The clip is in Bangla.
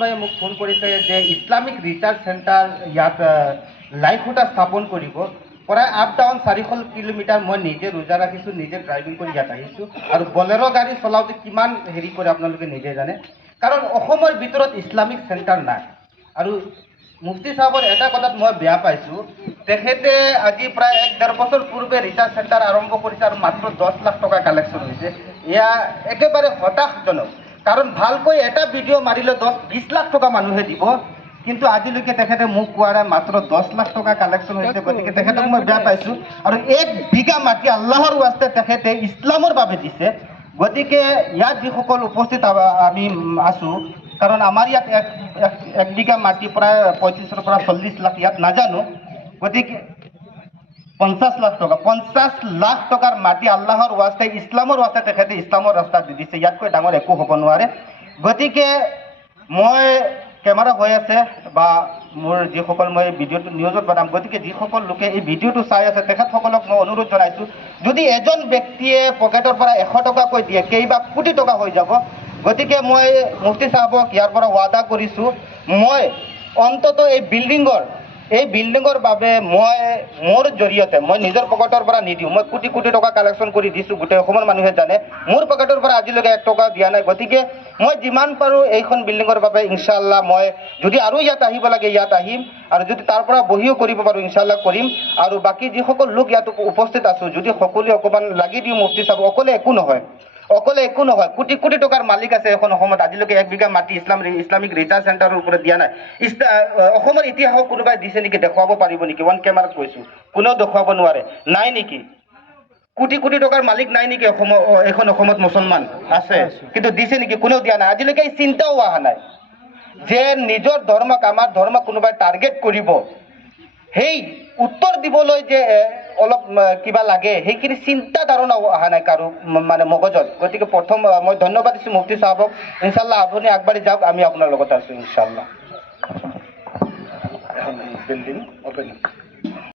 মোক ফোন কৰিছে যে ইছলামিক ৰিচাৰ্চ চেণ্টাৰ ইয়াত লাইট খুঁটা স্থাপন কৰিব। প্ৰায় আপ ডাউন চাৰিশ কিলোমিটাৰ মই নিজে ৰোজা ৰাখিছোঁ, নিজে ড্ৰাইভিং কৰি ইয়াত আহিছোঁ। আৰু বলেৰ' গাড়ী চলাওঁতে কিমান হেৰি কৰে আপোনালোকে নিজে জানে? কাৰণ অসমৰ ভিতৰত ইছলামিক চেণ্টাৰ নাই। আৰু মুফতি চাহাবৰ এটা কথাত মই বেয়া পাইছোঁ, তেখেতে আজি প্ৰায় এক ডেৰ বছৰ পূৰ্বে ৰিচাৰ্চ চেণ্টাৰ আৰম্ভ কৰিছে আৰু মাত্ৰ দহ লাখ টকা কালেকশ্যন হৈছে। এয়া একেবাৰে হতাশজনক। কাৰণ ভালকৈ এটা ভিডিঅ' মাৰিলে দহ বিছ লাখ টকা মানুহে দিব কিন্তু আজিলৈকে তেখেতে মোক কোৱা নাই মাত্ৰ দহ লাখ টকা কালেকশ্যন হৈছে গতিকে তেখেতক মই বেয়া পাইছোঁ। আৰু এক বিঘা মাটি আল্লাহৰ ৱাস্তে তেখেতে ইছলামৰ বাবে দিছে। গতিকে ইয়াত যিসকল উপস্থিত আমি আছোঁ কাৰণ আমাৰ ইয়াত এক এক- এক বিঘা মাটি প্ৰায় পঁয়ত্ৰিছৰ পৰা চল্লিছ লাখ ইয়াত নাজানো। গতিকে পঞ্চাছ লাখ টকা পঞ্চাছ লাখ টকাৰ মাটি আল্লাহৰ ৱাস্তে ইছলামৰ ৱাস্তে তেখেতে ইছলামৰ ৰাস্তাত দি দিছে। ইয়াতকৈ ডাঙৰ একো হ'ব নোৱাৰে। গতিকে মই কেমেৰা হৈ আছে বা মোৰ যিসকল মই ভিডিঅ'টো, নিউজত বনাম, গতিকে যিসকল লোকে এই ভিডিঅ'টো চাই আছে, তেখেতসকলক মই অনুৰোধ জনাইছোঁ, যদি এজন ব্যক্তিয়ে পকেটৰ পৰা এশ টকাকৈ দিয়ে, কেইবা কোটি টকা হৈ যাব। গতিকে মই মুফতি চাহাবক ইয়াৰ পৰা ৱাদা কৰিছোঁ, মই অন্তত এই বিল্ডিঙৰ এই বিল্ডিঙৰ বাবে মই মোৰ জৰিয়তে মই নিজৰ পকেটৰ পৰা নিদিওঁ। মই কোটি কোটি টকা কালেকশ্যন কৰি দিছোঁ গোটেই অসমৰ মানুহে জানে। মোৰ পকেটৰ পৰা আজিলৈকে এক টকা দিয়া নাই। গতিকে মই যিমান পাৰোঁ এইখন বিল্ডিঙৰ বাবে ইনশাল্লাহ মই যদি আৰু ইয়াত আহিব লাগে ইয়াত আহিম। আৰু যদি তাৰ পৰা বহিও কৰিব পাৰোঁ ইনশাল্লাহ কৰিম। আৰু বাকী যিসকল লোক ইয়াত উপ- উপস্থিত আছোঁ যদি সকলোৱে অকণমান লাগি দিওঁ মুফতি চাব অকলে একো নহয়। অকলে একো নহয়। কোটি কোটি টকাৰ মালিক আছে এখন অসমত। আজিলৈকে এক বিঘা মাটি ইছলাম ইছলামিক ৰিচাৰ্চ চেণ্টাৰৰ ওপৰত দিয়া নাই। অসমৰ ইতিহাসক কোনোবাই দিছে নেকি দেখুৱাব পাৰিব নেকি? ওৱান কেমেৰাত কৈছোঁ। কোনেও দেখুৱাব নোৱাৰে। নাই নেকি? কোটি কোটি টকাৰ মালিক নাই নেকি অসমৰ অ, এইখন অসমত মুছলমান? আছে। কিন্তু দিছে নেকি? কোনেও দিয়া নাই। আজিলৈকে চিন্তাও অহা নাই। যে নিজৰ ধৰ্মক আমাৰ ধৰ্মক কোনোবাই টাৰ্গেট কৰিব সেই উত্তৰ দিবলৈ যে অলপ কিবা লাগে, সেইখিনি চিন্তা ধাৰণা অহা নাই কাৰো মানে মগজত। গতিকে প্ৰথম মই ধন্যবাদ দিছোঁ মুফতি চাহাবক। ইনশাল্লাহ আপুনি আগবাঢ়ি যাওক, আমি আপোনাৰ লগত আছোঁ ইনশাল্লাহ বিল্ডিং অপেনিং